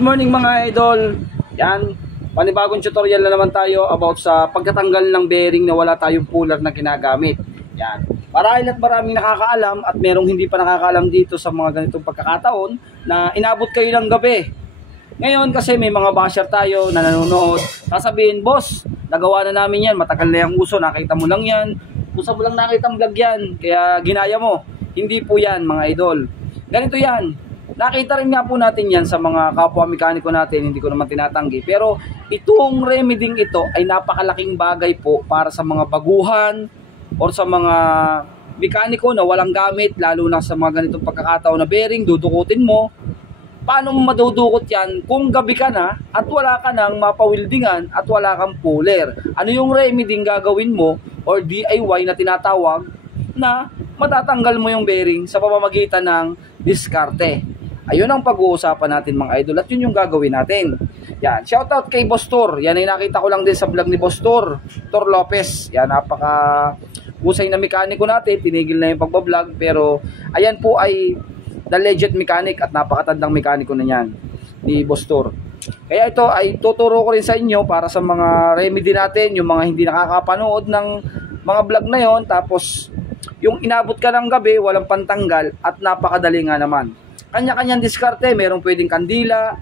Good morning mga idol. Yan, panibagong tutorial na naman tayo about sa pagtatanggal ng bearing na wala tayong puller na ginagamit. Yan. Marahil at maraming nakakaalam at merong hindi pa nakakaalam dito sa mga ganitong pagkakataon na inabot kayo ng gabi. Ngayon kasi may mga basher tayo na nanonood. Sasabihin, boss, nagawa na namin yan. Matagal na yung uso, nakita mo lang yan. Usa mo lang nakita ang vlog yan. Kaya ginaya mo. Hindi po yan mga idol. Ganito yan. Nakita rin nga po natin yan sa mga kapwa mekaniko natin, hindi ko naman tinatanggi. Pero itong remedy ito ay napakalaking bagay po para sa mga baguhan or sa mga mekaniko na walang gamit, lalo na sa mga ganitong pagkakataon na bearing, dudukutin mo. Paano mo madudukot yan kung gabi ka na at wala ka nang mapawildingan at wala kang puller? Ano yung remedy gagawin mo or DIY na tinatawag na matatanggal mo yung bearing sa pamamagitan ng diskarte? Ayun ang pag-uusapan natin mga idol at yun yung gagawin natin. Yan, shoutout kay Boss Tor. Yan ay nakita ko lang din sa vlog ni Boss Tor Lopez. Yan, napaka husay na mekaniko natin. Tinigil na yung pagbablog pero ayan po ay the legit mechanic at napakatandang mekaniko na yan ni Boss Tor. Kaya ito ay tuturo ko rin sa inyo para sa mga remedy natin, yung mga hindi nakakapanood ng mga vlog na yon. Tapos yung inabot ka ng gabi, walang pantanggal at napakadali nga naman. Kanya-kanyang diskarte, merong pwedeng kandila,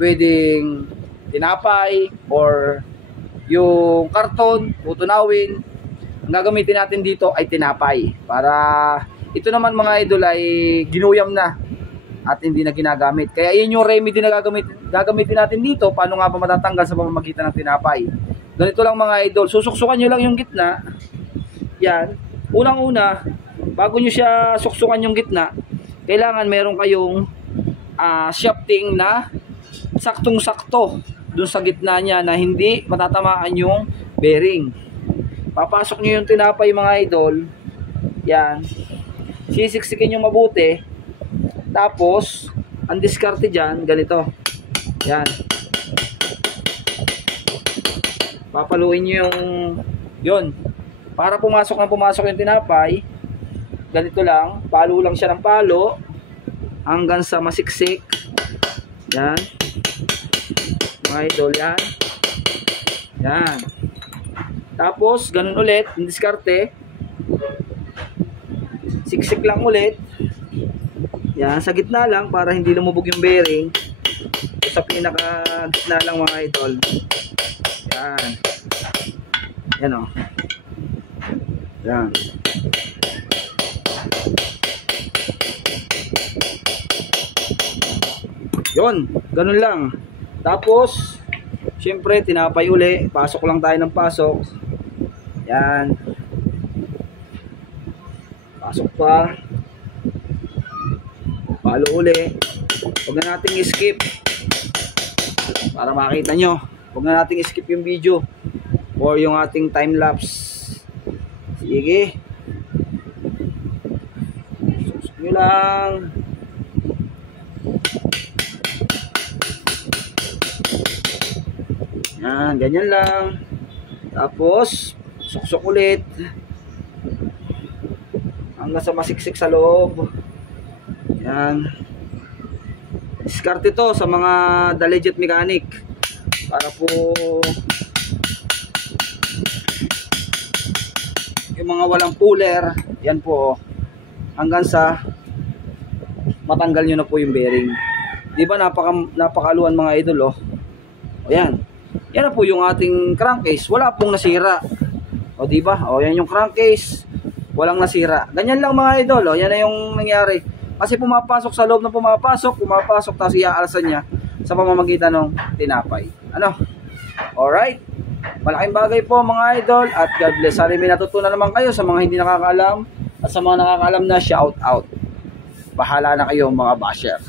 pwedeng tinapay, or yung karton, tutunawin. Ang gagamitin natin dito ay tinapay. Para ito naman mga idol ay ginuyam na at hindi na ginagamit. Kaya yun yung remedy na gagamitin natin dito. Paano nga ba matatanggal sa pamamagitan ng tinapay? Ganito lang mga idol, susuksukan nyo lang yung gitna. Yan. Unang-una, bago nyo siya suksukan yung gitna, kailangan meron kayong shafting na saktong-sakto dun sa gitna niya na hindi matatamaan yung bearing. Papasok nyo yung tinapay mga idol. Yan. Sisiksikin nyo mabuti. Tapos, ang diskarte dyan, ganito. Yan. Papaluin nyo yung yun. Para pumasok yung tinapay, ganito lang, palo lang siya ng palo hanggang sa masiksik. Yan. Mga idol, yan. Yan. Tapos, ganun ulit, yung diskarte. Siksik lang ulit. Yan, sa gitna lang para hindi lumubog yung bearing. Sa pinaka gitna lang mga idol. Yan. Yan o. Yan. Yun, ganun lang. Tapos, syempre, tinapay uli. Pasok lang tayo ng pasok. Yan. Pasok pa. Palo uli. Huwag na nating skip. Para makita nyo. Huwag na nating skip yung video. Or yung ating time-lapse. Sige. Susok nyo lang. Yan, ganyan lang. Tapos, suksok ulit. Hanggang sa masiksik sa loob. Yan. Diskarte ito sa mga the legit mechanic. Para po yung mga walang puller, yan po. Hanggang sa matanggal nyo na po yung bearing. Di ba napakaluan mga idol oh. O yan. Yan na po yung ating crankcase, wala pong nasira. O di ba? O yan yung crankcase, walang nasira. Ganyan lang mga idol, o yan na yung nangyari. Kasi pumapasok sa loob na pumapasok, tapos iaalasan niya sa pamamagitan ng tinapay. Ano? Alright? Malaking bagay po mga idol at God bless. Sana may natutunan naman kayo sa mga hindi nakakaalam at sa mga nakakaalam na shout out. Bahala na kayo mga basher.